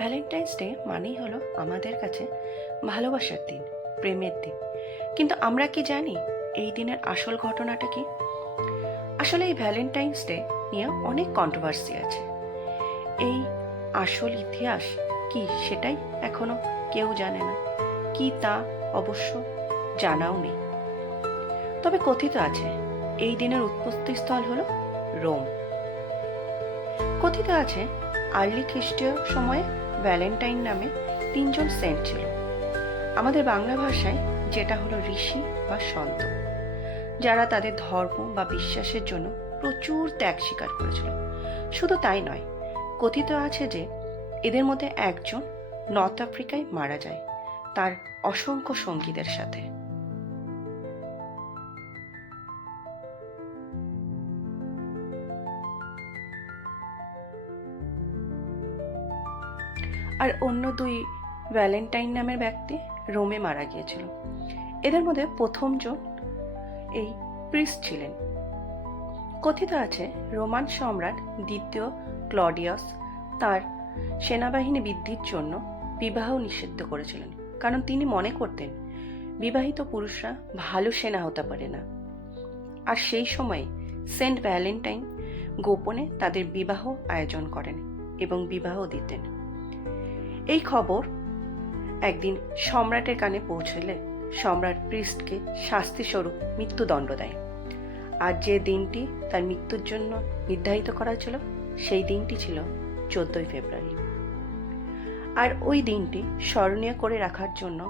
Valentine's day মানেই হলো আমাদের কাছে ভালোবাসার দিন, প্রেমের দিন। কিন্তু আমরা কি জানি এই দিনের আসল ঘটনাটা কি? আসলে এই ভ্যালেন্টাইন্স ডে নিয়ে অনেক কন্ট্রোভার্সি আছে। এই আসল ইতিহাস কি সেটাই এখনো কেউ জানে না, কি তা অবশ্য জানাও নেই। তবে কথিত আছে এই দিনের উৎপত্তিস্থল হলো রোম। কথিত আছে আর্লি খ্রিস্টীয় সময়ে ভ্যালেন্টাইন নামে 3জন সেন্ট ছিল। আমাদের বাংলা ভাষায় যেটা হলো ঋষি বা সন্ত, যারা তাদের ধর্ম বা বিশ্বাসের জন্য প্রচুর ত্যাগ স্বীকার করেছিল। শুধু তাই নয়, কথিত আছে যে এদের মধ্যে একজন নর্থ আফ্রিকায় মারা যায় তার অসংখ্য সঙ্গীদের সাথে। আর অন্য 2 ভ্যালেন্টাইন নামের ব্যক্তি রোমে মারা গিয়েছিল। এদের মধ্যে প্রথমজন এই প্রিস্ট ছিলেন। কথিত আছে রোমান সম্রাট দ্বিতীয় ক্লডিয়াস তার সেনাবাহিনী বৃদ্ধির জন্য বিবাহ নিষিদ্ধ করেছিলেন, কারণ তিনি মনে করতেন বিবাহিত পুরুষরা ভালো সেনা হতে পারে না। আর সেই সময়ে সেন্ট ভ্যালেন্টাইন গোপনে তাদের বিবাহ আয়োজন করেন এবং বিবাহ দিতেন। এই খবর একদিন সম্রাটের কানে পৌঁছলে সম্রাট প্রিস্টকে শাস্তিস্বরূপ মৃত্যুদণ্ড দেয়। আর যে দিনটি তার মৃত্যুর জন্য নির্ধারিত করা ছিল সেই দিনটি ছিল 14 ফেব্রুয়ারি। আর ওই দিনটি স্মরণীয় করে রাখার জন্য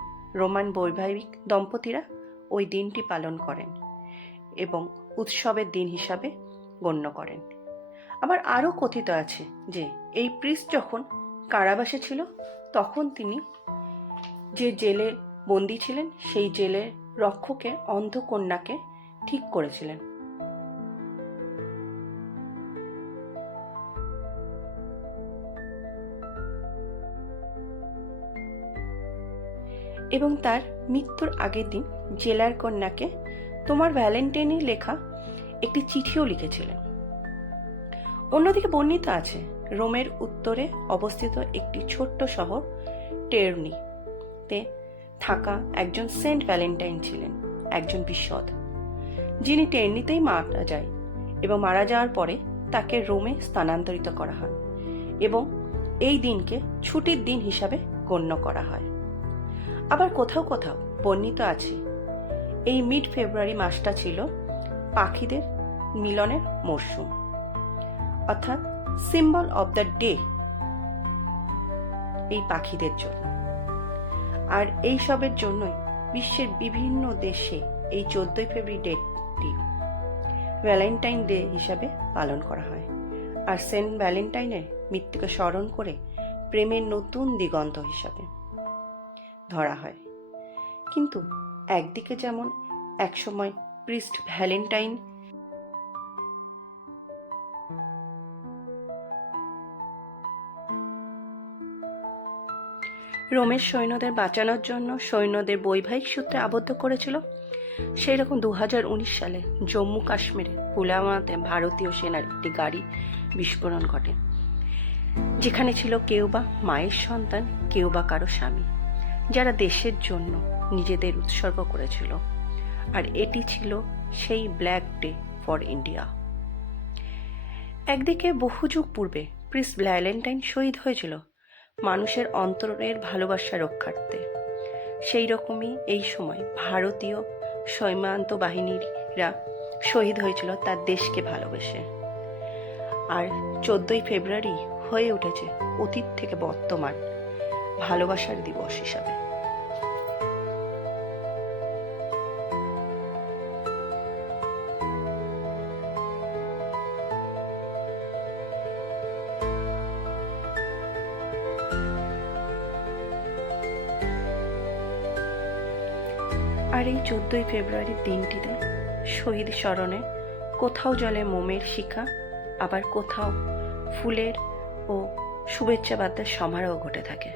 রোমান বৈবাহিক দম্পতিরা ওই দিনটি পালন করেন এবং উৎসবের দিন হিসাবে গণ্য করেন। আবার আরও কথিত আছে যে এই প্রিস্ট যখন কারাবাসে ছিল তখন তিনি যে জেলে বন্দী ছিলেন সেই জেলের রক্ষকের অন্ধ কন্যাকে ঠিক করেছিলেন। এবং তার মৃত্যুর আগের দিন জেলার কন্যাকে তোমার ভ্যালেন্টাইনে লেখা একটি চিঠিও লিখেছিলেন। অন্যদিকে বর্ণিত আছে রোমের উত্তরে অবস্থিত একটি ছোট্ট শহর টেরনিতে থাকা একজন সেন্ট ভ্যালেন্টাইন ছিলেন একজন বিশদ, যিনি টেরনিতেই মারা যায় এবং মারা যাওয়ার পরে তাকে রোমে স্থানান্তরিত করা হয় এবং এই দিনকে ছুটির দিন হিসাবে গণ্য করা হয়। আবার কোথাও কোথাও বর্ণিত আছে এই মিড ফেব্রুয়ারি মাসটা ছিল পাখিদের মিলনের মরশুম, অর্থাৎ সিম্বল অব দ্য ডে এই পাখিদের জন্য। আর এই সবের জন্যই বিশ্বের বিভিন্ন দেশে এই 14 ফেব্রুয়ারি ডেটটি ভ্যালেন্টাইন ডে হিসাবে পালন করা হয়। আর সেন্ট ভ্যালেন্টাইনের মৃত্যুকে স্মরণ করে প্রেমের নতুন দিগন্ত হিসাবে ধরা হয়। কিন্তু একদিকে যেমন একসময় প্রিস্ট ভ্যালেন্টাইন রোমের সৈন্যদের বাঁচানোর জন্য সৈন্যদের বৈবাহিক সূত্রে আবদ্ধ করেছিল, সেই রকম 2019 সালে জম্মু কাশ্মীরে পুলওয়ামাতে ভারতীয় সেনার একটি গাড়ি বিস্ফোরণ ঘটে, যেখানে ছিল কেউ বা মায়ের সন্তান, কেউ বা কারো স্বামী, যারা দেশের জন্য নিজেদের উৎসর্গ করেছিল। আর এটি ছিল সেই ব্ল্যাক ডে ফর ইন্ডিয়া। একদিকে বহু যুগ পূর্বে প্রিন্স ভ্যালেন্টাইন শহীদ হয়েছিল মানুষের অন্তরের ভালোবাসা রক্ষার্থে, সেই রকমই এই সময় ভারতীয় সীমান্ত বাহিনীরা শহীদ হয়েছিল তার দেশকে ভালোবেসে। আর 14 ফেব্রুয়ারি হয়ে উঠেছে অতীত থেকে বর্তমান ভালোবাসার দিবস হিসাবে। আর এই 14 ফেব্রুয়ারির দিনটিতে শহীদ স্মরণে কোথাও জলে মোমের শিখা, আবার কোথাও ফুলের ও শুভেচ্ছা বার্তার সমারোহ ঘটে থাকে।